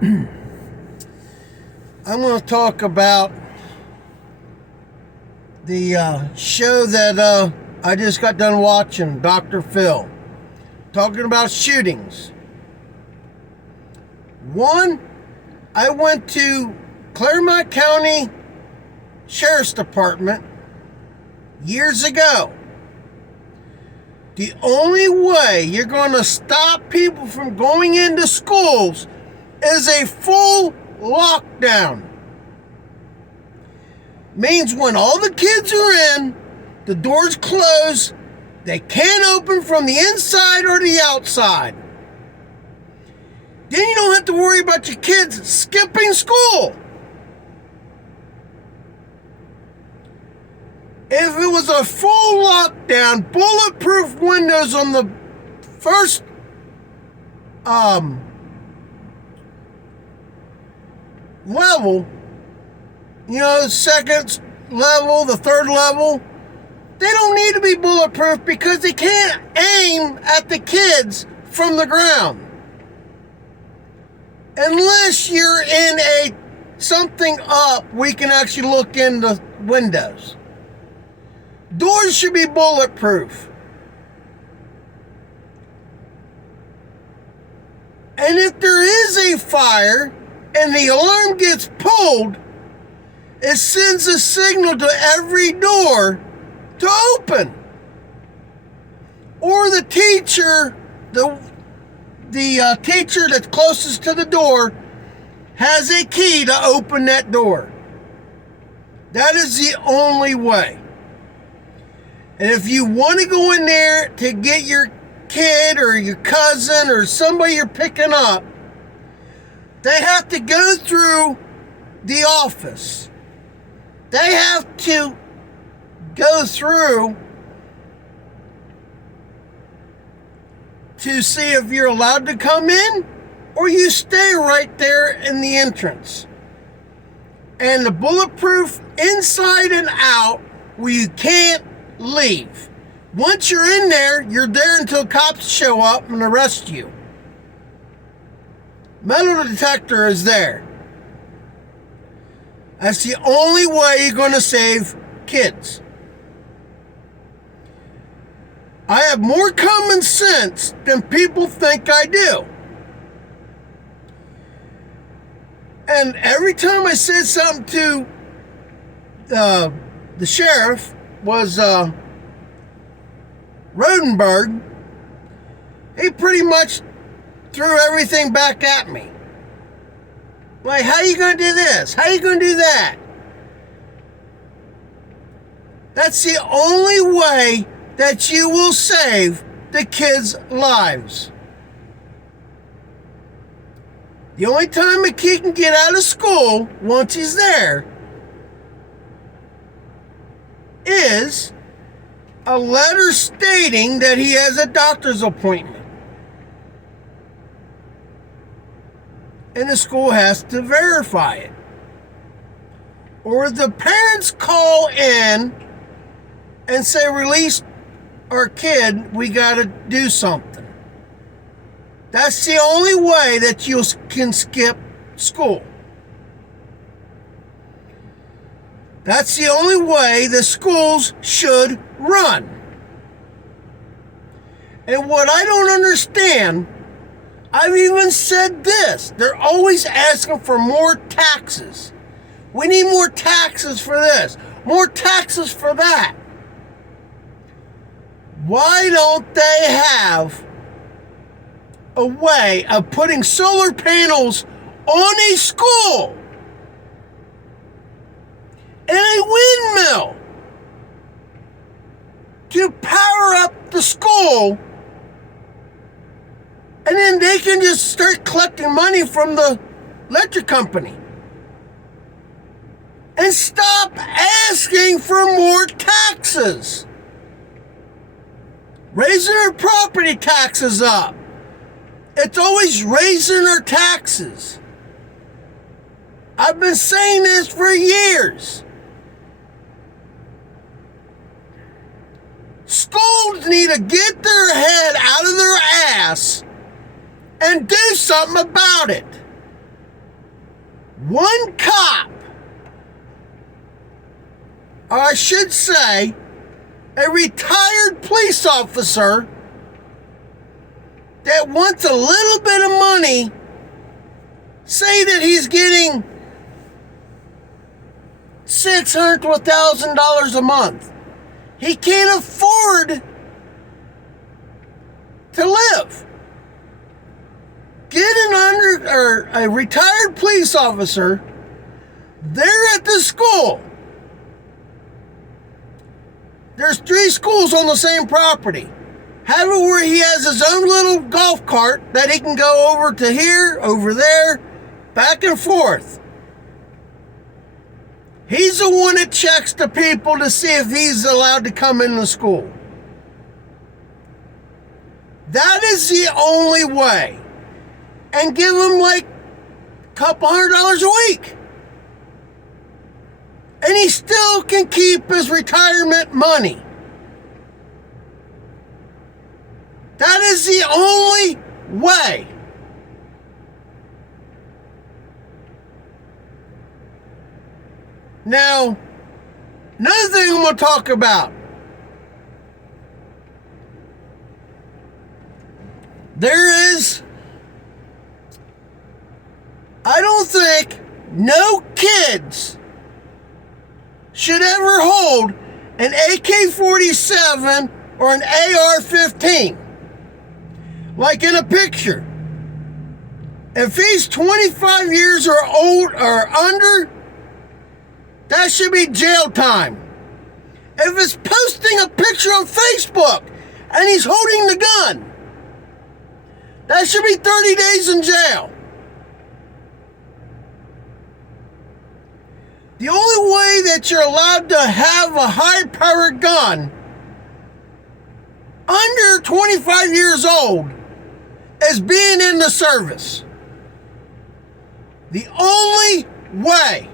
I'm going to talk about the show that I just got done watching, Dr. Phil, talking about shootings. One, I went to Claremont County Sheriff's Department years ago. The only way you're going to stop people from going into schools is a full lockdown. Means when all the kids are in, the doors close, they can't open from the inside or the outside. Then you don't have to worry about your kids skipping school. If it was a full lockdown, bulletproof windows on the first level, second level, the third level, they don't need to be bulletproof because they can't aim at the kids from the ground. Unless you're in something up, we can actually look in the windows. Doors should be bulletproof. And if there is a fire and the alarm gets pulled, it sends a signal to every door to open. Or the teacher, the teacher that's closest to the door has a key to open that door. That is the only way. And if you want to go in there to get your kid or your cousin or somebody you're picking up, they have to go through the office. They have to go through to see if you're allowed to come in or you stay right there in the entrance. And the bulletproof inside and out where you can't leave. Once you're in there, you're there until cops show up and arrest you. Metal detector is there. That's the only way you're going to save kids. I have more common sense than people think I do. And every time I said something to the sheriff was Rodenberg, he pretty much threw everything back at me. Like, how you going to do this? How you going to do that? That's the only way that you will save the kids' lives. The only time a kid can get out of school once he's there is a letter stating that he has a doctor's appointment. And the school has to verify it. Or the parents call in and say, release our kid, we got to do something. That's the only way that you can skip school. That's the only way the schools should run. And what I don't understand, I've even said this, they're always asking for more taxes. We need more taxes for this, more taxes for that. Why don't they have a way of putting solar panels on a school and a windmill to power up the school, and then they can just start collecting money from the electric company and stop asking for more taxes, raising our property taxes up. It's always raising our taxes. I've been saying this for years. Schools need to get their head out of their ass and do something about it. one cop, or I should say, a retired police officer that wants a little bit of money, say that he's getting $600 to $1,000 a month. He can't afford to live. Get a retired police officer there at the school. There's 3 schools on the same property. Have it where he has his own little golf cart that he can go over to here, over there, back and forth. He's the one that checks the people to see if he's allowed to come in the school. That is the only way. And give him like a couple $100 a week. And he still can keep his retirement money. That is the only way. Now, another thing I'm going to talk about. There is, I don't think no kids should ever hold an AK-47 or an AR-15. Like in a picture. If he's 25 years or old or under, that should be jail time. If it's posting a picture on Facebook and he's holding the gun, that should be 30 days in jail. The only way that you're allowed to have a high-powered gun under 25 years old is being in the service. The only way.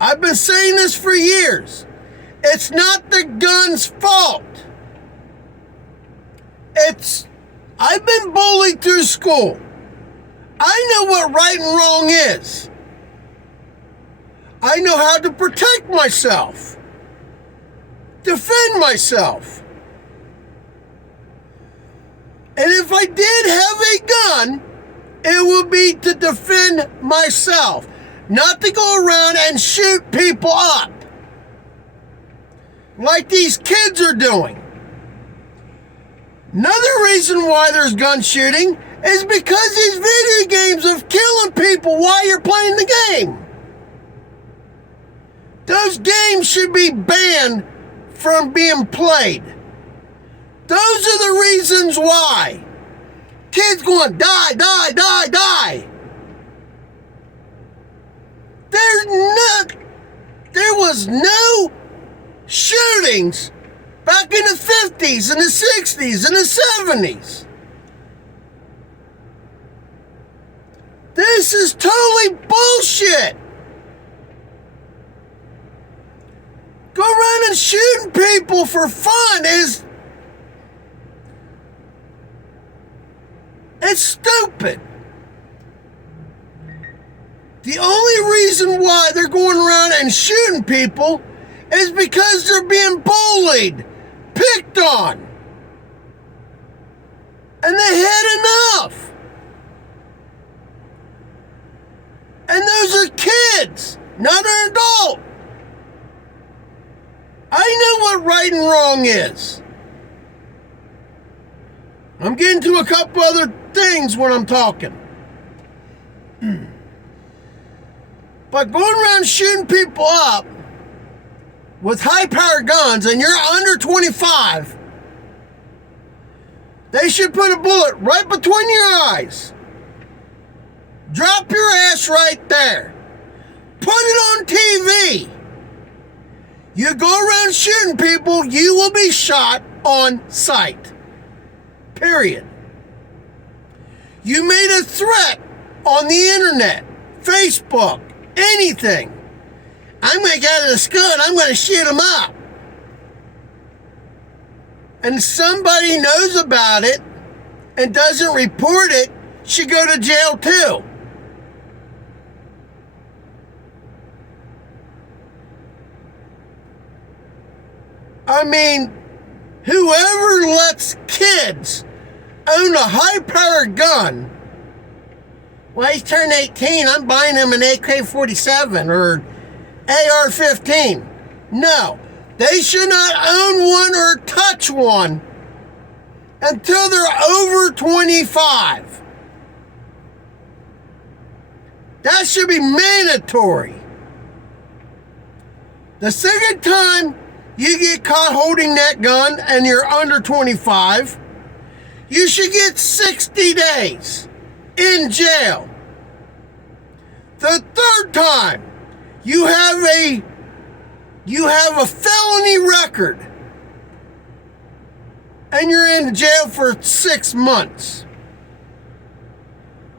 I've been saying this for years. It's not the gun's fault. I've been bullied through school. I know what right and wrong is. I know how to protect myself. Defend myself. And if I did have a gun, it would be to defend myself, not to go around and shoot people up like these kids are doing. Another reason why there's gun shooting is because these video games of killing people while you're playing the game. Those games should be banned from being played. Those are the reasons why. Kids going, die, die, die, die. There was no shootings back in the 50s and the 60s and the 70s. This is totally bullshit. Go around and shooting people for fun it's stupid. The only reason why they're going around and shooting people is because they're being bullied, picked on. And they had enough. And those are kids, not an adult. I know what right and wrong is. I'm getting to a couple other things when I'm talking. But going around shooting people up with high-powered guns and you're under 25, they should put a bullet right between your eyes. Drop your ass right there. Put it on TV. You go around shooting people, you will be shot on sight. Period. You made a threat on the internet, Facebook, anything. I'm going to get out of the school and I'm going to shoot them up. And somebody knows about it and doesn't report it, should go to jail too. I mean, whoever lets kids own a high-powered gun, well, he's turned 18, I'm buying him an AK-47 or AR-15. No, they should not own one or touch one until they're over 25. That should be mandatory. The second time you get caught holding that gun and you're under 25, you should get 60 days in jail. The third time you have a felony record and you're in jail for 6 months.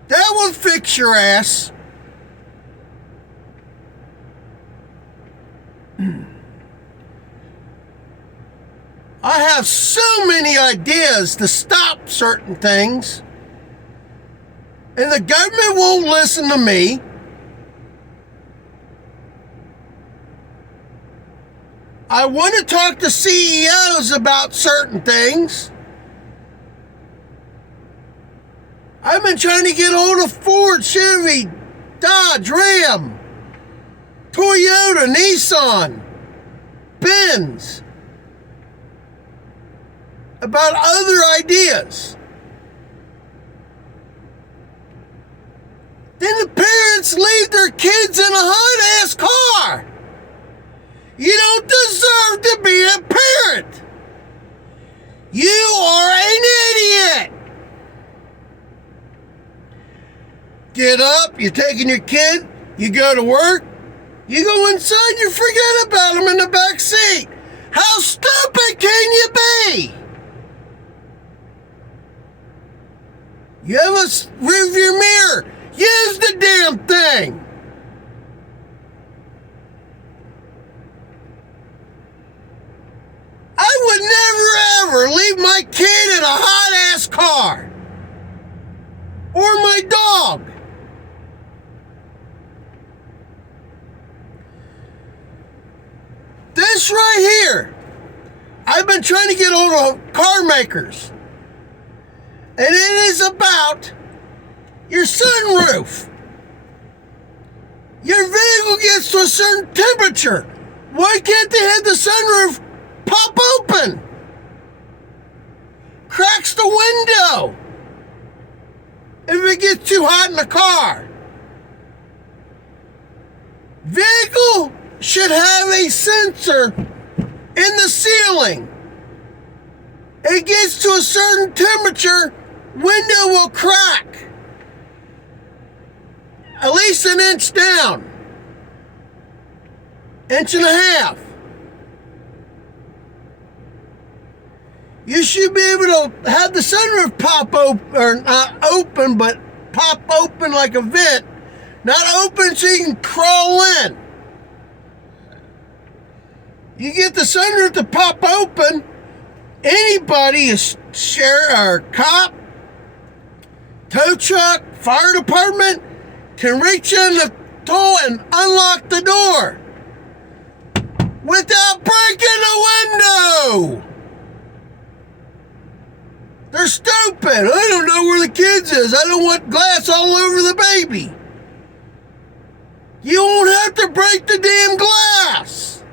That will fix your ass. I have so many ideas to stop certain things, and the government won't listen to me. I want to talk to CEOs about certain things. I've been trying to get hold of Ford, Chevy, Dodge, Ram, Toyota, Nissan, Benz, about other ideas. Then the parents leave their kids in a hot-ass car. You don't deserve to be a parent. You are an idiot. Get up, you're taking your kid, you go to work, you go inside, you forget about them in the back seat. How stupid can you be? You have a rearview mirror. Use the damn thing. I would never ever leave my kid in a hot-ass car. Or my dog. This right here, I've been trying to get hold of car makers. And it is about your sunroof. Your vehicle gets to a certain temperature. Why can't they have the sunroof pop open? Cracks the window if it gets too hot in the car. Vehicle should have a sensor in the ceiling. It gets to a certain temperature, window will crack. At least an inch down. Inch and a half. You should be able to have the sunroof pop open, or not open, but pop open like a vent. Not open so you can crawl in. You get the sunroof to pop open, anybody, a sheriff or cop, tow truck, fire department, can reach in the tow and unlock the door without breaking the window. They're stupid. I don't know where the kids is. I don't want glass all over the baby. You won't have to break the damn glass.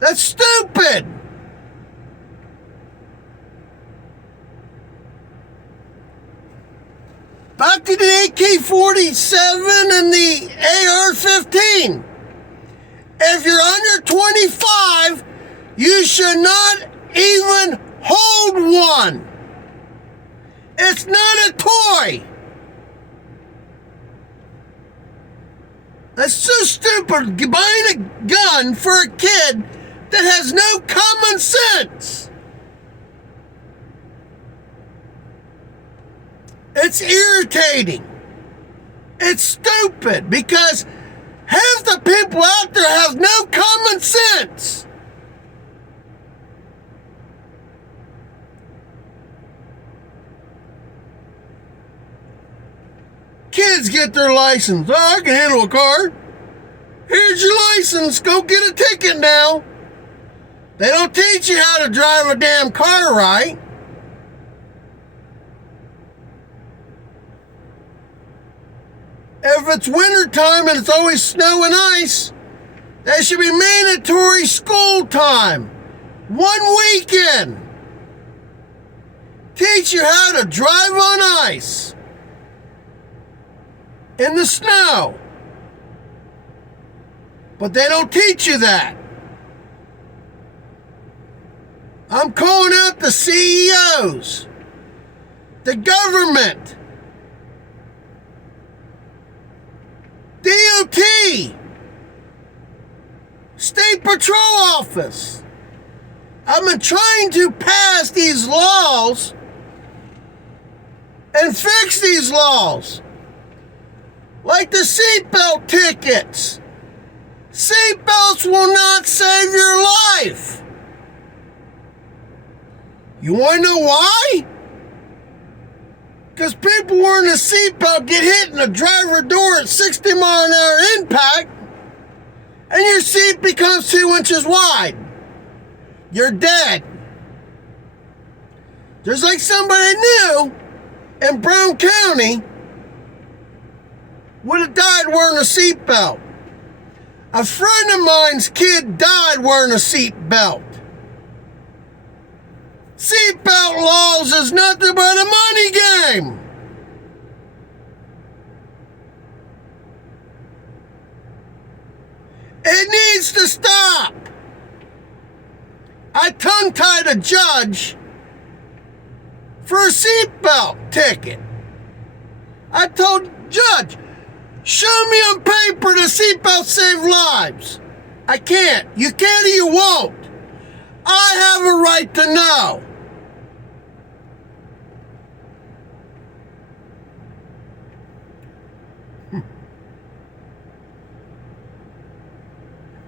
That's stupid. Back to the AK-47 and the AR-15. If you're under 25, you should not even hold one. It's not a toy. That's so stupid, buying a gun for a kid that has no common sense. It's irritating. It's stupid because half the people out there have no common sense. kids get their license. Oh, I can handle a car. Here's your license. Go get a ticket now. They don't teach you how to drive a damn car right. If it's wintertime and it's always snow and ice, that should be mandatory school time. 1 weekend. Teach you how to drive on ice. In the snow. But they don't teach you that. I'm calling out the CEOs, the government, DOT, State Patrol Office. I've been trying to pass these laws and fix these laws. Like the seatbelt tickets. Seatbelts will not save your life. You want to know why? Because people wearing a seatbelt get hit in the driver door at 60 mile an hour impact, and your seat becomes 2 inches wide. You're dead. Just like somebody new in Brown County would have died wearing a seatbelt. A friend of mine's kid died wearing a seatbelt. Seatbelt laws is nothing but a money game. It needs to stop. I tongue-tied a judge for a seatbelt ticket. I told the judge, show me on paper the seatbelt save lives. I can't. You can't or you won't. I have a right to know.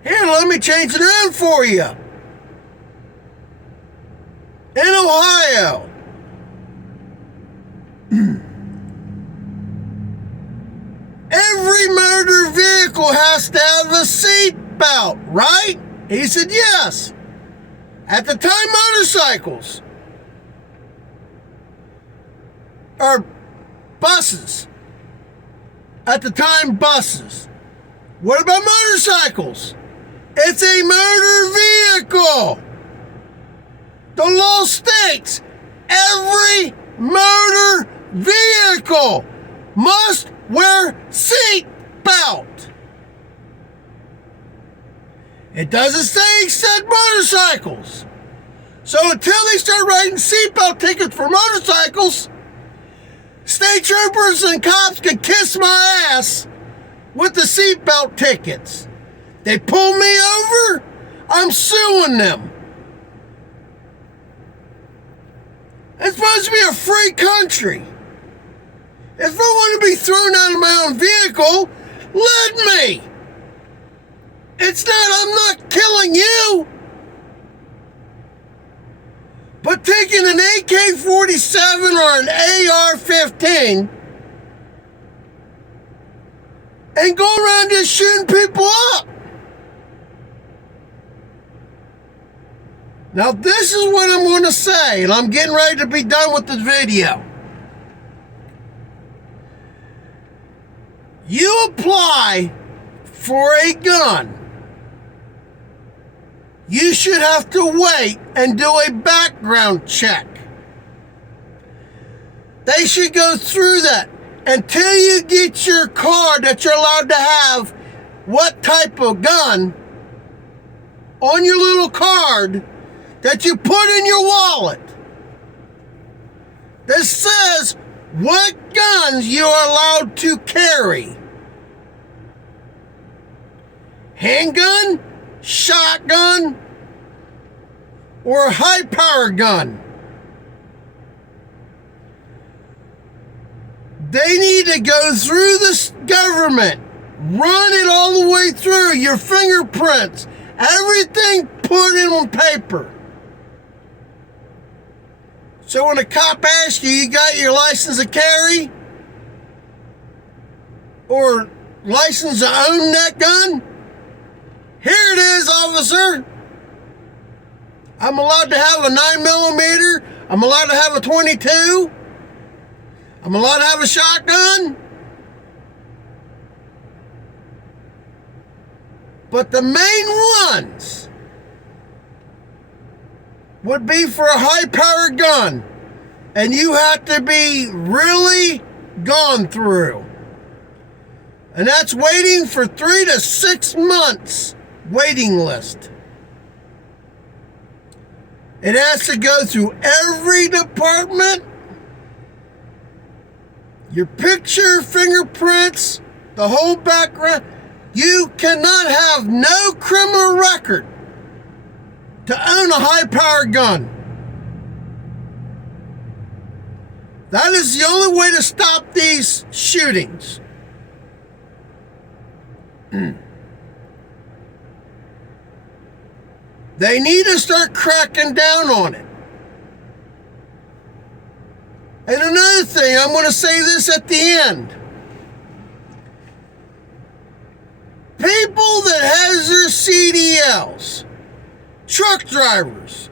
Here, let me change it around for you. In Ohio, every motor vehicle has to have a seat belt, right? He said yes. At the time, motorcycles or buses. At the time, buses. What about motorcycles? It's a motor vehicle. The law states every motor vehicle must wear seat belt. It doesn't say except motorcycles. So until they start writing seatbelt tickets for motorcycles, state troopers and cops can kiss my ass with the seatbelt tickets. They pull me over, I'm suing them. It's supposed to be a free country. If I want to be thrown out of my own vehicle, let me. I'm not killing you. But taking an AK-47 or an AR-15 and go around just shooting people up. Now this is what I'm going to say, and I'm getting ready to be done with this video. You apply for a gun, you should have to wait and do a background check. They should go through that until you get your card that you're allowed to have what type of gun on your little card that you put in your wallet that says what guns you are allowed to carry. Handgun, shotgun, or a high-power gun. They need to go through this government, run it all the way through, your fingerprints, everything put in on paper. So when a cop asks you, you got your license to carry? or license to own that gun? Here it is, officer. I'm allowed to have a 9mm. I'm allowed to have a 22. I'm allowed to have a shotgun. But the main ones would be for a high-powered gun. And you have to be really gone through. And that's waiting for 3 to 6 months waiting list. It has to go through every department. Your picture, fingerprints, the whole background. You cannot have no criminal record to own a high-powered gun. That is the only way to stop these shootings. They need to start cracking down on it. And another thing, I'm going to say this at the end. People that has their CDLs, truck drivers,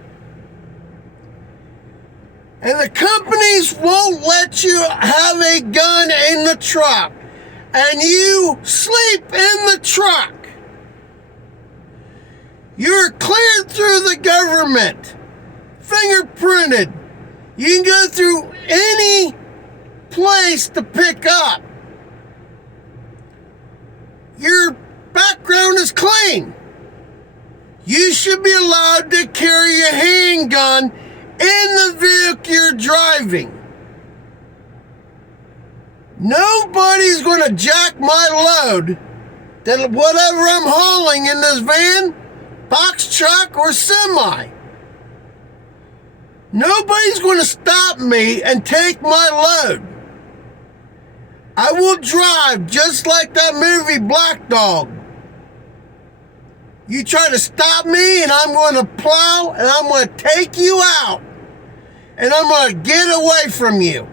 and the companies won't let you have a gun in the truck, and you sleep in the truck. You're cleared through the government, fingerprinted. You can go through any place to pick up. Your background is clean. You should be allowed to carry a handgun in the vehicle you're driving. Nobody's going to jack my load that whatever I'm hauling in this van, box truck, or semi. Nobody's going to stop me and take my load. I will drive just like that movie Black Dog. You try to stop me and I'm going to plow and I'm going to take you out. And I'm going to get away from you.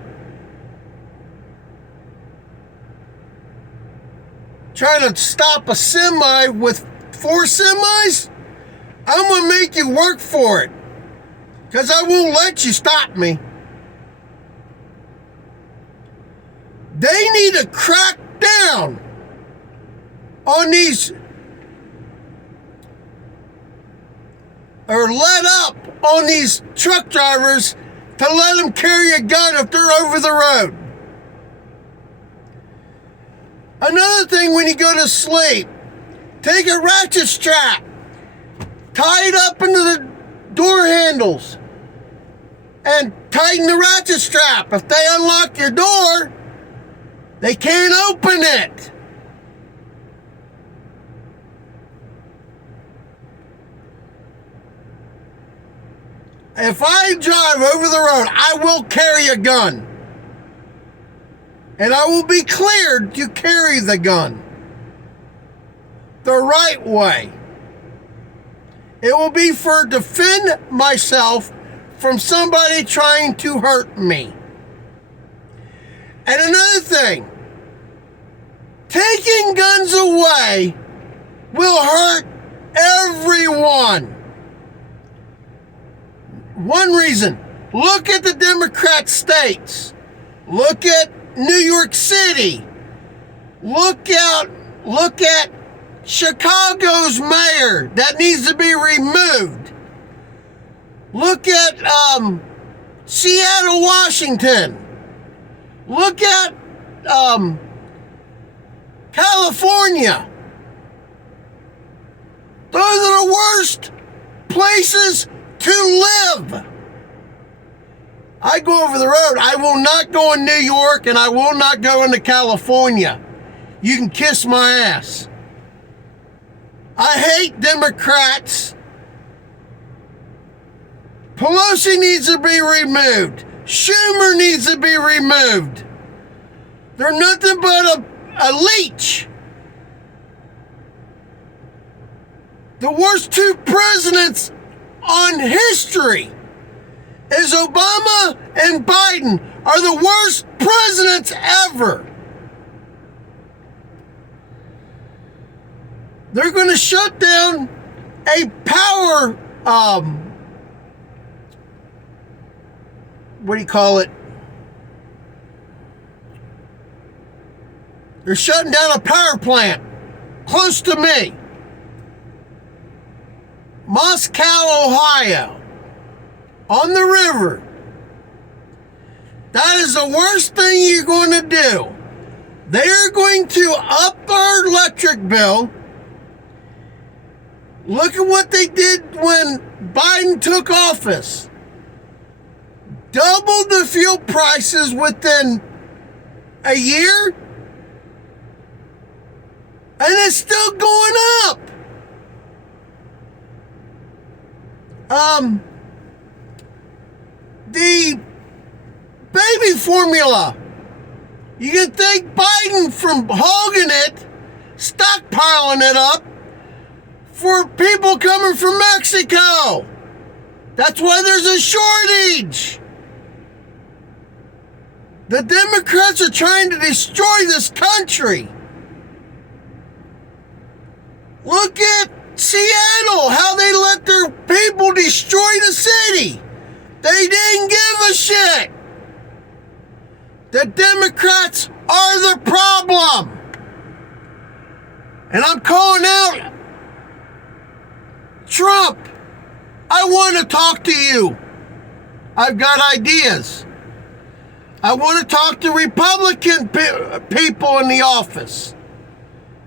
Trying to stop a semi with 4 semis? I'm going to make you work for it. Because I won't let you stop me. They need to crack down on these, or let up on these truck drivers to let them carry a gun if they're over the road. Another thing, when you go to sleep, take a ratchet strap, tie it up into the door handles, and tighten the ratchet strap. If they unlock your door, they can't open it. If I drive over the road, I will carry a gun. And I will be cleared to carry the gun the right way. It will be for defend myself from somebody trying to hurt me. And another thing, taking guns away will hurt everyone. One reason, look at the Democrat states. Look at New York City. Look at Chicago's mayor that needs to be removed. Look at Seattle, Washington. Look at California. Those are the worst places to live. I go over the road. I will not go in New York, and I will not go into California. You can kiss my ass. I hate Democrats. Pelosi needs to be removed. Schumer needs to be removed. They're nothing but a leech. The worst 2 presidents on history is Obama and Biden are the worst presidents ever. They're going to shut down a power, what do you call it? They're shutting down a power plant close to me. Moscow, Ohio. On the river. That is the worst thing you're going to do. They're going to up our electric bill. Look at what they did when Biden took office. Doubled the fuel prices within a year. And it's still going up. The baby formula. You can thank Biden from hogging it, stockpiling it up for people coming from Mexico. That's why there's a shortage. The Democrats are trying to destroy this country. Look at Seattle, how they let their people destroy the city. They didn't give a shit. The Democrats are the problem. And I'm calling out Trump. I want to talk to you. I've got ideas. I want to talk to Republican people in the office.